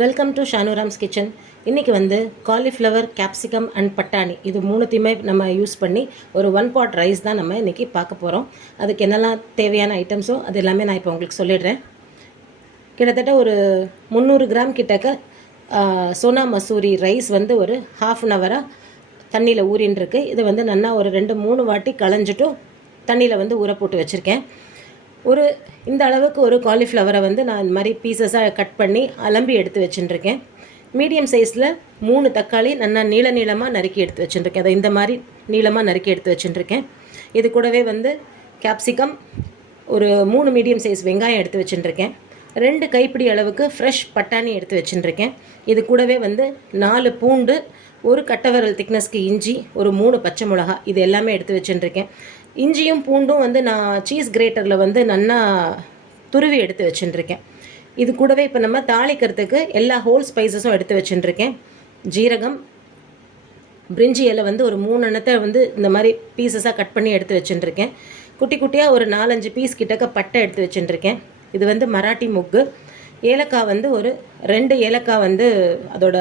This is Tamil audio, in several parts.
Welcome to ஷானுராம்ஸ் kitchen. இன்றைக்கி வந்து காலிஃப்ளவர், கேப்சிகம் அண்ட் பட்டாணி இது மூணுத்தையுமே நம்ம யூஸ் பண்ணி ஒரு 1 pot ரைஸ் தான் நம்ம இன்றைக்கி பார்க்க போகிறோம். அதுக்கு என்னெல்லாம் தேவையான ஐட்டம்ஸோ அது எல்லாமே நான் இப்போ உங்களுக்கு சொல்லிடுறேன். கிட்டத்தட்ட ஒரு 300 கிராம் கிட்டக்க சோனா மசூரி ரைஸ் வந்து ஒரு 1/2 hour தண்ணியில் ஊறின்னு இருக்கு. இதை வந்து நல்லா ஒரு 2-3 வாட்டி களைஞ்சிட்டும் தண்ணியில் வந்து ஊற போட்டு வச்சுருக்கேன். இந்த அளவுக்கு ஒரு காலிஃப்ளவரை வந்து நான் இந்த மாதிரி பீசஸாக கட் பண்ணி அலம்பி எடுத்து வச்சுட்டுருக்கேன். மீடியம் சைஸில் 3 தக்காளி நல்லா நீளமாக நறுக்கி எடுத்து வச்சுட்டுருக்கேன். அதை இந்த மாதிரி நீளமாக நறுக்கி எடுத்து வச்சுட்டுருக்கேன். இது கூடவே வந்து கேப்சிகம், ஒரு 3 மீடியம் சைஸ் வெங்காயம் எடுத்து வச்சுட்டுருக்கேன். 2 கைப்பிடி அளவுக்கு ஃப்ரெஷ் பட்டாணி எடுத்து வச்சுட்டுருக்கேன். இது கூடவே வந்து 4 பூண்டு, ஒரு கட்டவிரல் திக்னஸ்க்கு இஞ்சி, ஒரு 3 பச்சை மிளகா, இது எல்லாமே எடுத்து வச்சுட்டுருக்கேன். இஞ்சியும் பூண்டும் வந்து நான் சீஸ் கிரேட்டரில் வந்து நல்லா துருவி எடுத்து வச்சுட்டுருக்கேன். இது கூடவே இப்போ நம்ம தாளிக்கிறதுக்கு எல்லா ஹோல் ஸ்பைசஸும் எடுத்து வச்சுட்டுருக்கேன். ஜீரகம், பிரிஞ்சி இலை வந்து ஒரு 3 எண்ணத்தை வந்து இந்த மாதிரி பீசஸாக கட் பண்ணி எடுத்து வச்சுட்டுருக்கேன். குட்டி குட்டியாக ஒரு 4-5 பீஸ் கிட்டக்க பட்டை எடுத்து வச்சுட்டுருக்கேன். இது வந்து மராட்டி முக்கு. ஏலக்காய் வந்து ஒரு 2 ஏலக்காய் வந்து அதோட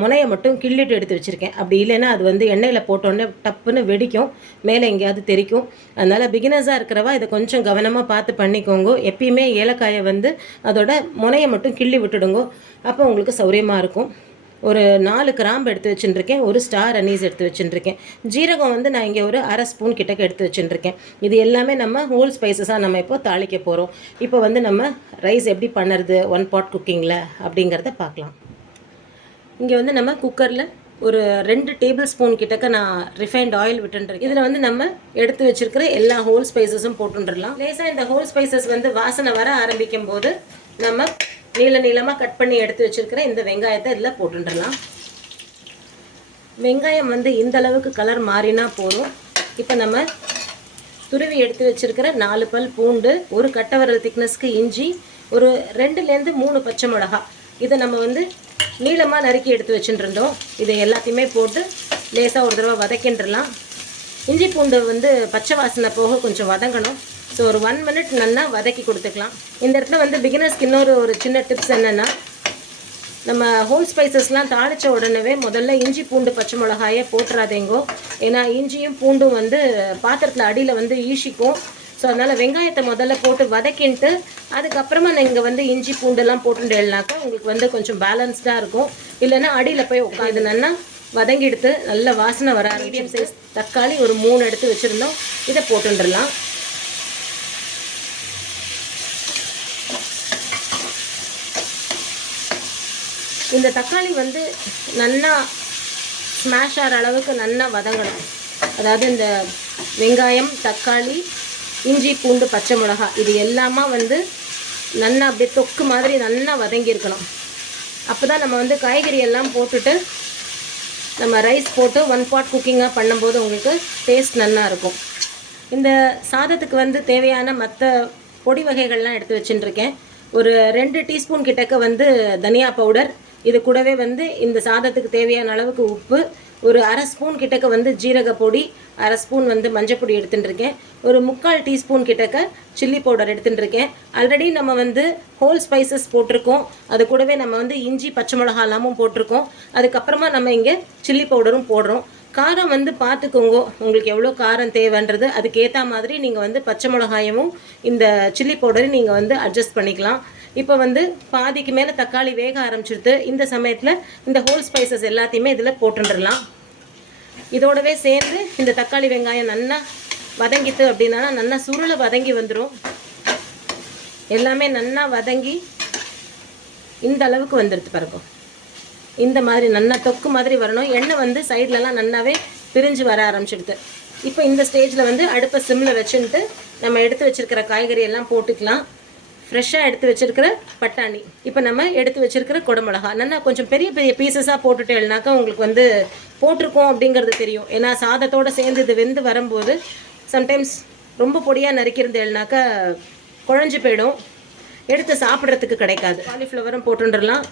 முனையை மட்டும் கிள்ளிட்டு எடுத்து வச்சுருக்கேன். அப்படி இல்லைன்னா அது வந்து எண்ணெயில் போட்டோன்னே டப்புன்னு வெடிக்கும், மேலே எங்கேயாவது தெரிக்கும். அதனால் பிகினர்ஸாக இருக்கிறவா இதை கொஞ்சம் கவனமாக பார்த்து பண்ணிக்கோங்க. எப்பயுமே ஏலக்காயை வந்து அதோட முனையை மட்டும் கிள்ளி விட்டுடுங்க, அப்போ உங்களுக்கு சௌரியமாக இருக்கும். ஒரு 4 கிராம்பு எடுத்து வச்சுட்டுருக்கேன். ஒரு ஸ்டார் அனீஸ் எடுத்து வச்சுட்டுருக்கேன். ஜீரகம் வந்து நான் இங்கே ஒரு 1/2 ஸ்பூன் கிட்டக்க எடுத்து வச்சுட்டுருக்கேன். இது எல்லாமே நம்ம ஹோல் ஸ்பைசஸாக நம்ம இப்போ தாளிக்க போகிறோம். இப்போ வந்து நம்ம ரைஸ் எப்படி பண்ணுறது 1 pot குக்கிங்கில் அப்படிங்கிறத பார்க்கலாம். இங்கே வந்து நம்ம குக்கரில் ஒரு 2 டேபிள் ஸ்பூன் கிட்டக்க நான் ரிஃபைண்ட் ஆயில் விட்டுருக்கேன். இதில் வந்து நம்ம எடுத்து வச்சுருக்கிற எல்லா ஹோல் ஸ்பைசஸும் போட்டுடலாம். லேசாக இந்த ஹோல் ஸ்பைசஸ் வந்து வாசனை வர ஆரம்பிக்கும் போது நம்ம நீளமாக கட் பண்ணி எடுத்து வச்சுருக்கிற இந்த வெங்காயத்தை இதில் போட்டுடலாம். வெங்காயம் வந்து இந்த அளவுக்கு கலர் மாறினா போதும். இப்போ நம்ம துருவி எடுத்து வச்சுருக்கிற 4 பல் பூண்டு, ஒரு கட்டவிரல் திக்னஸ்க்கு இஞ்சி, ஒரு 2-3 பச்சை மிளகா, இதை நம்ம வந்து நீளமாக நறுக்கி எடுத்து வச்சுட்டுருந்தோம். இதை எல்லாத்தையுமே போட்டு லேசாக ஒரு தடவை வதக்கின்றலாம். இஞ்சி பூண்டு வந்து பச்சை வாசனை போக கொஞ்சம் வதங்கணும். ஸோ ஒரு 1 minute நல்லா வதக்கி கொடுத்துக்கலாம். இந்த இடத்துல வந்து பிகினர்ஸ்க்கு ஒரு சின்ன டிப்ஸ் என்னென்னா, நம்ம ஹோல் ஸ்பைசஸ்லாம் தாளித்த உடனே முதல்ல இஞ்சி பூண்டு பச்சை மிளகாயை போட்டுறாதேங்கோ. ஏன்னா இஞ்சியும் பூண்டும் வந்து பாத்திரத்தில் அடியில் வந்து ஈஷிக்கும். ஸோ அதனால் வெங்காயத்தை முதல்ல போட்டு வதக்கின்ட்டு அதுக்கப்புறமா நீங்கள் வந்து இஞ்சி பூண்டெல்லாம் போட்டுட்டேன்னாக்கா உங்களுக்கு வந்து கொஞ்சம் பேலன்ஸ்டாக இருக்கும். இல்லைன்னா அடியில் போய் உட்காந்து நல்லா வதங்கி எடுத்து நல்ல வாசனை வர. மீடியம் சைஸ் தக்காளி ஒரு 3 எடுத்து வச்சுருந்தோம். இதை போட்டுடலாம். இந்த தக்காளி வந்து நல்லா ஸ்மாஷ் ஆகிற அளவுக்கு நல்லா வதங்கணும். அதாவது இந்த வெங்காயம், தக்காளி, இஞ்சி பூண்டு பச்சை மிளகா இது எல்லாமே வந்து நல்லா அப்படியே தொக்கு மாதிரி நல்லா வதங்கியிருக்கணும். அப்போ தான் நம்ம வந்து காய்கறி எல்லாம் போட்டுட்டு நம்ம ரைஸ் போட்டு 1 pot குக்கிங்காக பண்ணும்போது உங்களுக்கு டேஸ்ட் நல்லா இருக்கும். இந்த சாதத்துக்கு வந்து தேவையான மற்ற பொடி வகைகள்லாம் எடுத்து வச்சுட்டுருக்கேன். ஒரு 2 டீஸ்பூன் கிட்டக்க வந்து தனியா பவுடர், இது கூடவே வந்து இந்த சாதத்துக்கு தேவையான அளவுக்கு உப்பு, ஒரு 1/2 ஸ்பூன் கிட்டக்க வந்து ஜீரக பொடி, 1/2 ஸ்பூன் வந்து மஞ்சள் பொடி எடுத்துட்டுருக்கேன். ஒரு 3/4 டீஸ்பூன் கிட்டக்க சில்லி பவுடர் எடுத்துட்டுருக்கேன். ஆல்ரெடி நம்ம வந்து ஹோல் ஸ்பைசஸ் போட்டிருக்கோம். அது கூடவே நம்ம வந்து இஞ்சி பச்சை மிளகா எல்லாமும் போட்டிருக்கோம். அதுக்கப்புறமா நம்ம இங்கே சில்லி பவுடரும் போடுறோம். காரம் வந்து பார்த்துக்கோங்க, உங்களுக்கு எவ்வளோ காரம் தேவைன்றது அதுக்கேற்ற மாதிரி நீங்கள் வந்து பச்சை மிளகாயமும் இந்த சில்லி பவுடரையும் நீங்கள் வந்து அட்ஜஸ்ட் பண்ணிக்கலாம். இப்போ வந்து பாதிக்கு மேலே தக்காளி வேக ஆரம்பிச்சிடுது. இந்த சமயத்தில் இந்த ஹோல் ஸ்பைசஸ் எல்லாத்தையுமே இதில் போட்டுடலாம். இதோடவே சேர்ந்து இந்த தக்காளி வெங்காயம் நல்லா வதங்கிட்டு அப்படின்னா நல்லா சுருளை வதங்கி வந்துடும். எல்லாமே நல்லா வதங்கி இந்த அளவுக்கு வந்துடுது பாருங்க. இந்த மாதிரி நல்லா தொக்கு மாதிரி வரணும். எண்ணெய் வந்து சைட்லலாம் நல்லாவே பிரிஞ்சு வர ஆரம்பிச்சிடுது. இப்போ இந்த ஸ்டேஜில் வந்து அடுப்பை சிம்மில் வச்சுட்டு நம்ம எடுத்து வச்சுருக்கிற காய்கறி எல்லாம் போட்டுக்கலாம். ஃப்ரெஷ்ஷாக எடுத்து வச்சுருக்கிற பட்டாணி, இப்போ நம்ம எடுத்து வச்சுருக்கிற குடமிளகா நல்லா கொஞ்சம் பெரிய பெரிய பீசஸாக போட்டுட்டேன்னாக்கா உங்களுக்கு வந்து போட்டிருக்கோம் அப்படிங்கிறது தெரியும். ஏன்னா சாதத்தோடு சேர்ந்து இது வெந்து வரும்போது சம்டைம்ஸ் ரொம்ப பொடியாக நறுக்கிருந்தேன்னாக்கா குழஞ்சி போயிடும், எடுத்து சாப்பிட்றதுக்கு கிடைக்காது. காலிஃப்ளவரும் போட்டுடலாம்.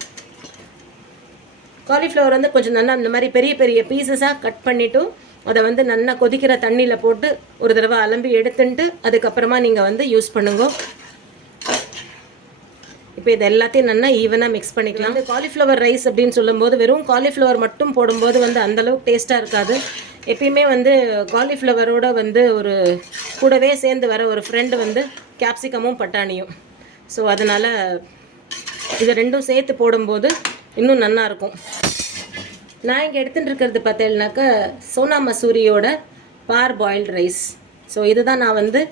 காலிஃப்ளவர் வந்து கொஞ்சம் நல்லா இந்த மாதிரி பெரிய பெரிய பீசஸாக கட் பண்ணிவிட்டு அதை வந்து நல்லா கொதிக்கிற தண்ணியில் போட்டு ஒரு தடவை அலம்பி எடுத்துட்டு அதுக்கப்புறமா நீங்கள் வந்து யூஸ் பண்ணுங்க. இப்போ இது எல்லாத்தையும் நல்லா ஈவனாக மிக்ஸ் பண்ணிக்கலாம். வந்து காலிஃப்ளவர் ரைஸ் அப்படின்னு சொல்லும்போது வெறும் காலிஃப்ளவர் மட்டும் போடும்போது வந்து அந்தளவுக்கு டேஸ்ட்டாக இருக்காது. எப்பயுமே வந்து காலிஃப்ளவரோட வந்து ஒரு கூடவே சேர்ந்து வர ஒரு ஃப்ரெண்டு வந்து கேப்சிகமும் பட்டாணியும். ஸோ அதனால் இதை ரெண்டும் சேர்த்து போடும்போது இன்னும் நல்லாயிருக்கும். நான் இங்கே எடுத்துகிட்டு இருக்கிறது பார்த்தேன்னாக்கா சோனா மசூரியோட பார் பாயில்டு ரைஸ். ஸோ இதுதான் நான் வந்து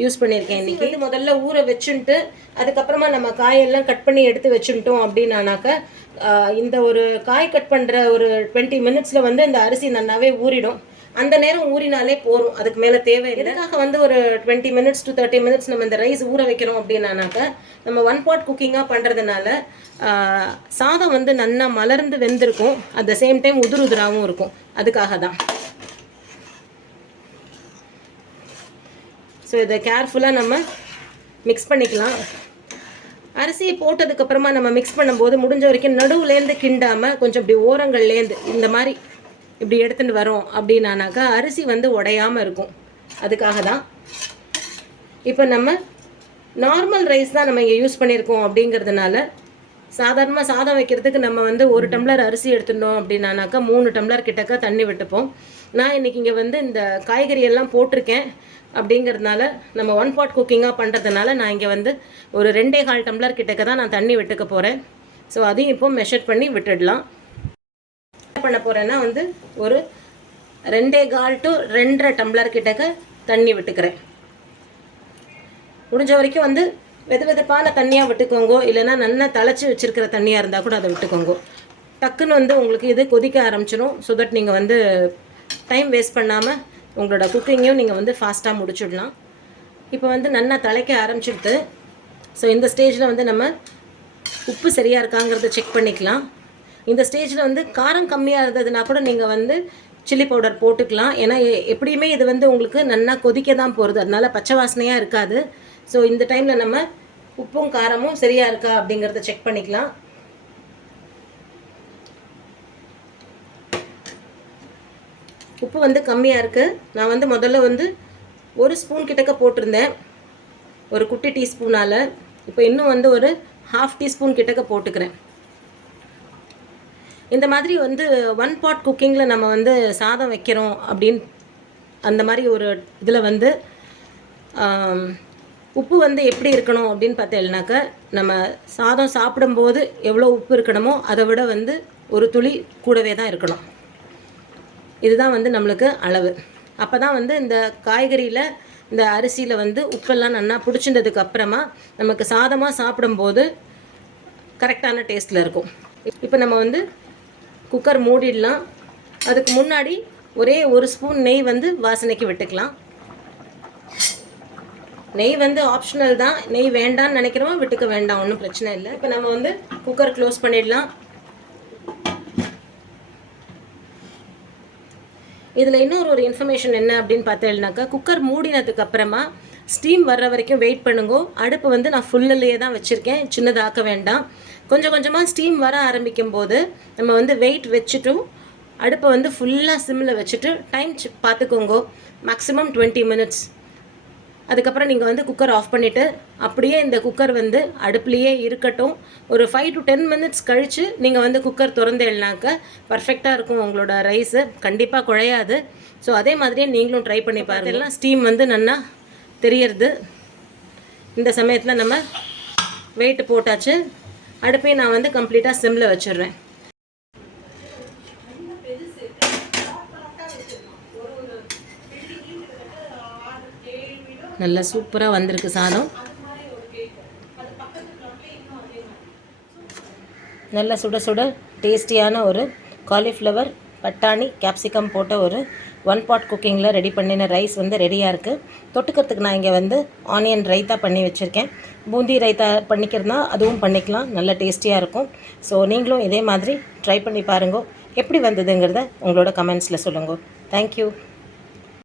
யூஸ் பண்ணியிருக்கேன் இன்றைக்கி. இது முதல்ல ஊற வச்சுன்ட்டு அதுக்கப்புறமா நம்ம காயெல்லாம் கட் பண்ணி எடுத்து வச்சுட்டோம் அப்படின்னாக்கா இந்த ஒரு காய் கட் பண்ணுற ஒரு 20 மினிட்ஸில் வந்து இந்த அரிசி நல்லாவே ஊறிடும். அந்த நேரம் ஊறினாலே போகும், அதுக்கு மேலே தேவை. இதுக்காக வந்து ஒரு 20 மினிட்ஸ் to 30 மினிட்ஸ் நம்ம இந்த ரைஸ் ஊற வைக்கிறோம் அப்படின்னாக்கா நம்ம 1 pot குக்கிங்காக பண்ணுறதுனால சாதம் வந்து நல்லா மலர்ந்து வெந்திருக்கும், அட் த சேம் டைம் உதிராகவும் இருக்கும். அதுக்காக தான். ஸோ இதை கேர்ஃபுல்லாக நம்ம மிக்ஸ் பண்ணிக்கலாம். அரிசியை போட்டதுக்கப்புறமா நம்ம மிக்ஸ் பண்ணும்போது முடிஞ்ச வரைக்கும் நடுவுலேருந்து கிண்டாமல் கொஞ்சம் இப்படி ஓரங்கள்லேருந்து இந்த மாதிரி இப்படி எடுத்துகிட்டு வரோம் அப்படின்னாக்கா அரிசி வந்து உடையாமல் இருக்கும். அதுக்காக தான். இப்போ நம்ம நார்மல் ரைஸ் தான் நம்ம இங்கே யூஸ் பண்ணியிருக்கோம் அப்படிங்கிறதுனால சாதாரணமாக சாதம் வைக்கிறதுக்கு நம்ம வந்து 1 டம்ளர் அரிசி எடுத்துட்டோம் அப்படின்னாக்கா 3 டம்ளர் கிட்டக்க தண்ணி விட்டுப்போம். நான் இன்றைக்கி இங்கே வந்து இந்த காய்கறி எல்லாம் போட்டிருக்கேன் அப்படிங்கிறதுனால நம்ம 1 pot குக்கிங்காக பண்ணுறதுனால நான் இங்கே வந்து ஒரு 2.25 டம்ளர் கிட்டக்க தான் நான் தண்ணி விட்டுக்க போகிறேன். ஸோ அதையும் இப்போ மெஷர் பண்ணி விட்டுடலாம். என்ன பண்ண போகிறேன்னா வந்து ஒரு 2.25 to 2.5 டம்ளர் கிட்டக்க தண்ணி விட்டுக்கிறேன். முடிஞ்ச வரைக்கும் வந்து வெதுவெதுப்பான தண்ணியாக விட்டுக்கோங்க, இல்லைன்னா நல்லா தலைச்சி வச்சுருக்கிற தண்ணியாக இருந்தால் கூட அதை விட்டுக்கோங்க. டக்குன்னு வந்து உங்களுக்கு இது கொதிக்க ஆரம்பிச்சிடும். ஸோ தட் நீங்கள் வந்து டைம் வேஸ்ட் பண்ணாமல் உங்களோட குக்கிங்கையும் நீங்கள் வந்து ஃபாஸ்ட்டாக முடிச்சுடலாம். இப்போ வந்து நல்லா தலைக்க ஆரம்பிச்சிடுது. ஸோ இந்த ஸ்டேஜில் வந்து நம்ம உப்பு சரியாக இருக்காங்கிறத செக் பண்ணிக்கலாம். இந்த ஸ்டேஜில் வந்து காரம் கம்மியாக இருந்ததுன்னா கூட நீங்கள் வந்து சில்லி பவுடர் போட்டுக்கலாம். ஏன்னா எப்படியுமே இது வந்து உங்களுக்கு நல்லா கொதிக்க தான் போகிறது, அதனால பச்சை வாசனையாக இருக்காது. ஸோ இந்த டைமில் நம்ம உப்பும் காரமும் சரியாக இருக்கா அப்படிங்கிறத செக் பண்ணிக்கலாம். உப்பு வந்து கம்மியாக இருக்குது. நான் வந்து முதல்ல வந்து 1 ஸ்பூன் கிட்டக்க போட்டிருந்தேன், ஒரு குட்டி டீஸ்பூனால். இப்போ இன்னும் வந்து ஒரு 1/2 டீஸ்பூன் கிட்டக்க போட்டுக்கிறேன். இந்த மாதிரி வந்து 1 pot குக்கிங்கில் நம்ம வந்து சாதம் வைக்கிறோம் அப்படின்னு அந்த மாதிரி ஒரு இதில் வந்து உப்பு வந்து எப்படி இருக்கணும் அப்படின்னு பார்த்தேன்னாக்கா நம்ம சாதம் சாப்பிடும்போது எவ்வளோ உப்பு இருக்கணுமோ அதை விட வந்து ஒரு துளி கூடவே தான் இருக்கணும். இதுதான் வந்து நம்மளுக்கு அளவு. அப்போ தான் வந்து இந்த காய்கறியில் இந்த அரிசியில் வந்து உப்பெல்லாம் நல்லா பிடிச்சின்றதுக்கு அப்புறமா நமக்கு சாதமாக சாப்பிடும்போது கரெக்டான டேஸ்ட்டில் இருக்கும். இப்போ நம்ம வந்து குக்கர் மூடிடலாம். அதுக்கு முன்னாடி ஒரே 1 ஸ்பூன் நெய் வந்து வாசனைக்கு விட்டுக்கலாம். நெய் வந்து ஆப்ஷனல் தான், நெய் வேண்டான்னு நினைக்கிறோம் விட்டுக்க வேண்டாம், ஒன்றும் பிரச்சனை இல்லை. இப்போ நம்ம வந்து குக்கர் க்ளோஸ் பண்ணிடலாம். இதில் இன்னொரு ஒரு இன்ஃபர்மேஷன் என்ன அப்படின்னு பார்த்தேன்னாக்கா குக்கர் மூடினதுக்கு அப்புறமா ஸ்டீம் வர்ற வரைக்கும் வெயிட் பண்ணுங்க. அடுப்பு வந்து நான் ஃபுல்லிலேயே தான் வச்சுருக்கேன், சின்னதாக்க வேண்டாம். கொஞ்சம் கொஞ்சமாக ஸ்டீம் வர ஆரம்பிக்கும் போது நம்ம வந்து வெயிட் வச்சுட்டும் அடுப்பை வந்து ஃபுல்லாக சிம்மில் வச்சுட்டு டைம் பார்த்துக்கோங்க. Maximum 20 minutes. அதுக்கப்புறம் நீங்கள் வந்து குக்கர் ஆஃப் பண்ணிவிட்டு அப்படியே இந்த குக்கர் வந்து அடுப்புலேயே இருக்கட்டும். ஒரு 5 to 10 மினிட்ஸ் கழித்து நீங்கள் வந்து குக்கர் திறந்தேனாக்க பர்ஃபெக்டாக இருக்கும் உங்களோட ரைஸு, கண்டிப்பாக குழையாது. ஸோ அதே மாதிரியே நீங்களும் ட்ரை பண்ணி பாருங்கள். ஸ்டீம் வந்து நல்லா தெரியறது. இந்த சமயத்தில் நம்ம வெயிட் போட்டாச்சு. அடுப்பையும் நான் வந்து கம்ப்ளீட்டாக சிம்மில் வச்சிடுறேன். நல்லா சூப்பராக வந்திருக்கு சாதம். நல்லா சுட சுட டேஸ்டியான ஒரு காலிஃப்ளவர் பட்டாணி கேப்சிகம் போட்ட ஒரு 1 pot குக்கிங்கில் ரெடி பண்ணின ரைஸ் வந்து ரெடியாக இருக்குது. தொட்டுக்கிறதுக்கு நான் இங்கே வந்து ஆனியன் ரைத்தா பண்ணி வச்சுருக்கேன். பூந்தி ரைத்தா பண்ணிக்கிறதுனா அதுவும் பண்ணிக்கலாம், நல்ல டேஸ்டியாக இருக்கும். ஸோ நீங்களும் இதே மாதிரி ட்ரை பண்ணி பாருங்க. எப்படி வந்ததுங்கிறத உங்களோட கமெண்ட்ஸில் சொல்லுங்க. தேங்க்யூ.